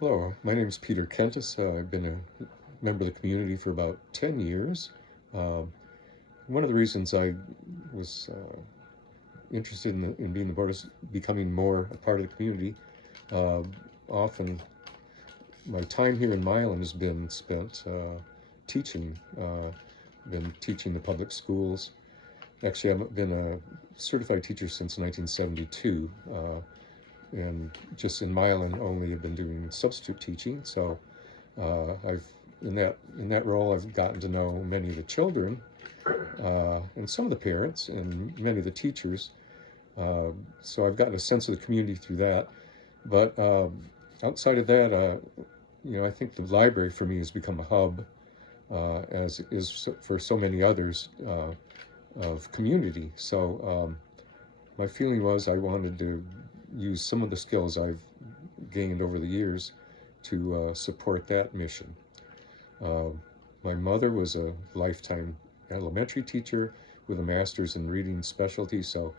Hello, my name is Peter Kentis. I've been a member of the community for about 10 years. Um, One of the reasons I was interested in being the board is becoming more a part of the community. Uh, Often my time here in Milan has been spent teaching. Been teaching the public schools. Actually, I've been a certified teacher since 1972. And just in Milan only have been doing substitute teaching. So I've in that role, I've gotten to know many of the children and some of the parents and many of the teachers. So I've gotten a sense of the community through that. But outside of that, I think the library for me has become a hub, as is for so many others, of community. So my feeling was I wanted to use some of the skills I've gained over the years to support that mission. Uh, my mother was a lifetime elementary teacher with a master's in reading specialty. So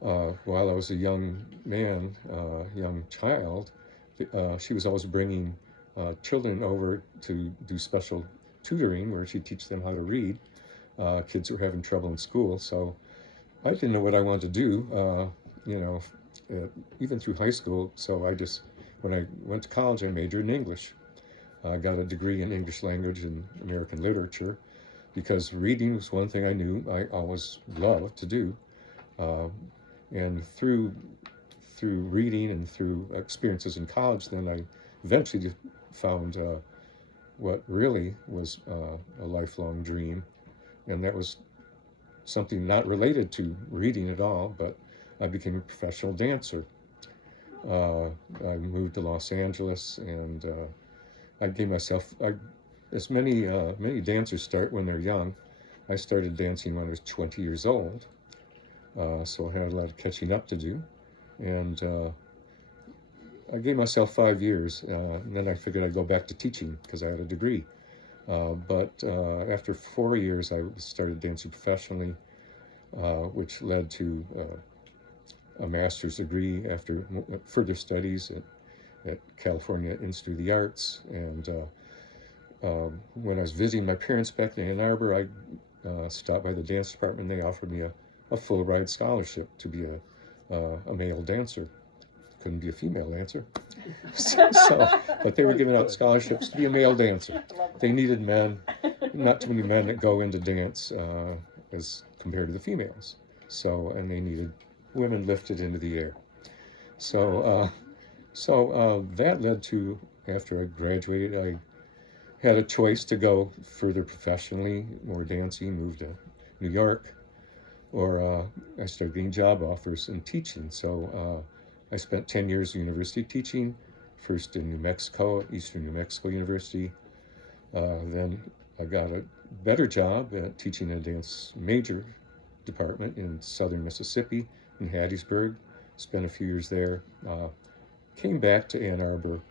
while I was a young man, young child, she was always bringing children over to do special tutoring where she'd teach them how to read. Kids who were having trouble in school. So I didn't know what I wanted to do, even through high school. So when I went to college, I majored in English. I got a degree in English language and American literature because reading was one thing I knew I always loved to do. And through reading and through experiences in college, then I eventually found what really was a lifelong dream, and that was something not related to reading at all, but I became a professional dancer. I moved to Los Angeles, and I gave myself, as many dancers start when they're young. I started dancing when I was 20 years old, so I had a lot of catching up to do, and I gave myself 5 years, and then I figured I'd go back to teaching because I had a degree. But after 4 years, I started dancing professionally, which led to a master's degree after further studies at California Institute of the Arts. And when I was visiting my parents back in Ann Arbor, I stopped by the dance department, and they offered me a full ride scholarship to be a male dancer. Couldn't be a female dancer. But they were giving out scholarships to be a male dancer. They needed men, not too many men that go into dance as compared to the females. And they needed women lifted into the air. That led to, after I graduated, I had a choice to go further professionally, more dancing, move to New York, or I started getting job offers in teaching. So I spent 10 years at university teaching, first in New Mexico, at Eastern New Mexico University. Then I got a better job at teaching a dance major department in southern Mississippi, in Hattiesburg. Spent a few years there. Came back to Ann Arbor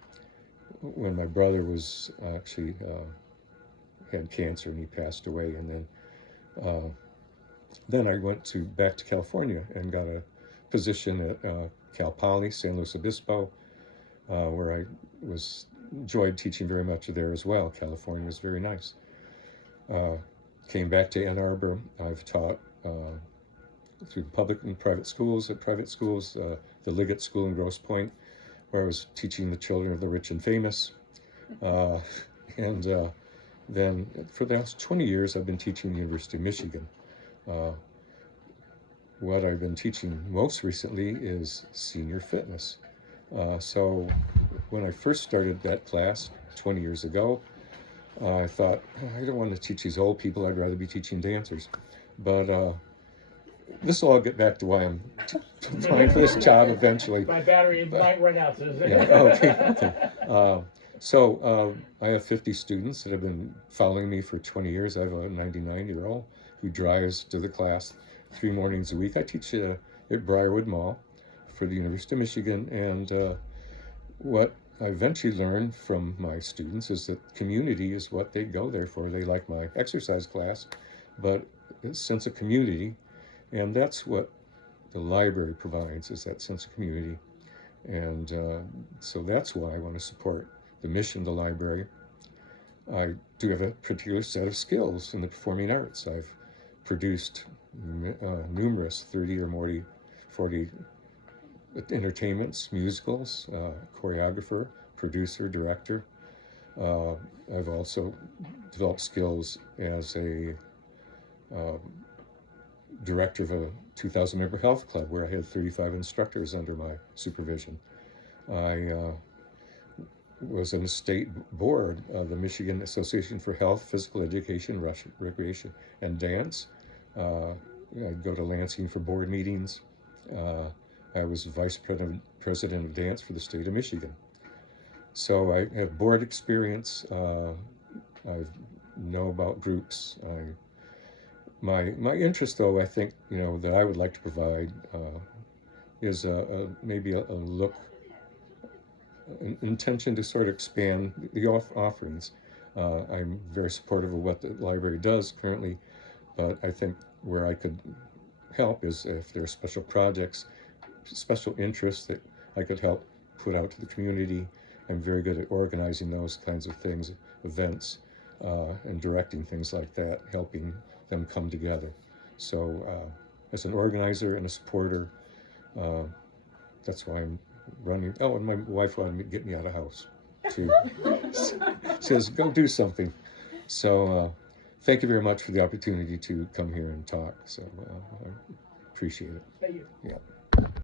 when my brother was actually had cancer and he passed away. And then I went back to California and got a position at Cal Poly, San Luis Obispo, where I enjoyed teaching very much there as well. California was very nice. Came back to Ann Arbor. I've taught through public and private schools. At private schools, the Liggett School in Grosse Pointe, where I was teaching the children of the rich and famous. And then for the last 20 years, I've been teaching at the University of Michigan. What I've been teaching most recently is senior fitness. So when I first started that class 20 years ago, I thought, I don't want to teach these old people. I'd rather be teaching dancers. But this will all get back to why I'm applying for this job eventually. My battery might run out. So I have 50 students that have been following me for 20 years. I have a 99-year-old who drives to the class 3 mornings a week. I teach at Briarwood Mall for the University of Michigan. And what I eventually learned from my students is that community is what they go there for. They like my exercise class, but a sense of community. And that's what the library provides, is that sense of community. And so that's why I want to support the mission of the library, I do have a particular set of skills in the performing arts. I've produced numerous 30 or more, 40 entertainments, musicals, choreographer, producer, director. I've also developed skills as a director of a 2,000 member health club where I had 35 instructors under my supervision. I was on the state board of the Michigan Association for Health, Physical Education, Recreation, and Dance. I'd go to Lansing for board meetings. I was vice president of dance for the state of Michigan. So I have board experience. I know about groups. My interest, though, I think, that I would like to provide is maybe a look, an intention to sort of expand the offerings. I'm very supportive of what the library does currently, but I think where I could help is if there are special projects, special interests that I could help put out to the community. I'm very good at organizing those kinds of things, events, and directing things like that, helping them come together. So as an organizer and a supporter, that's why I'm running. Oh, and my wife wanted me to get me out of the house too. Says, go do something. So thank you very much for the opportunity to come here and talk. So I appreciate it. Thank you. Yeah.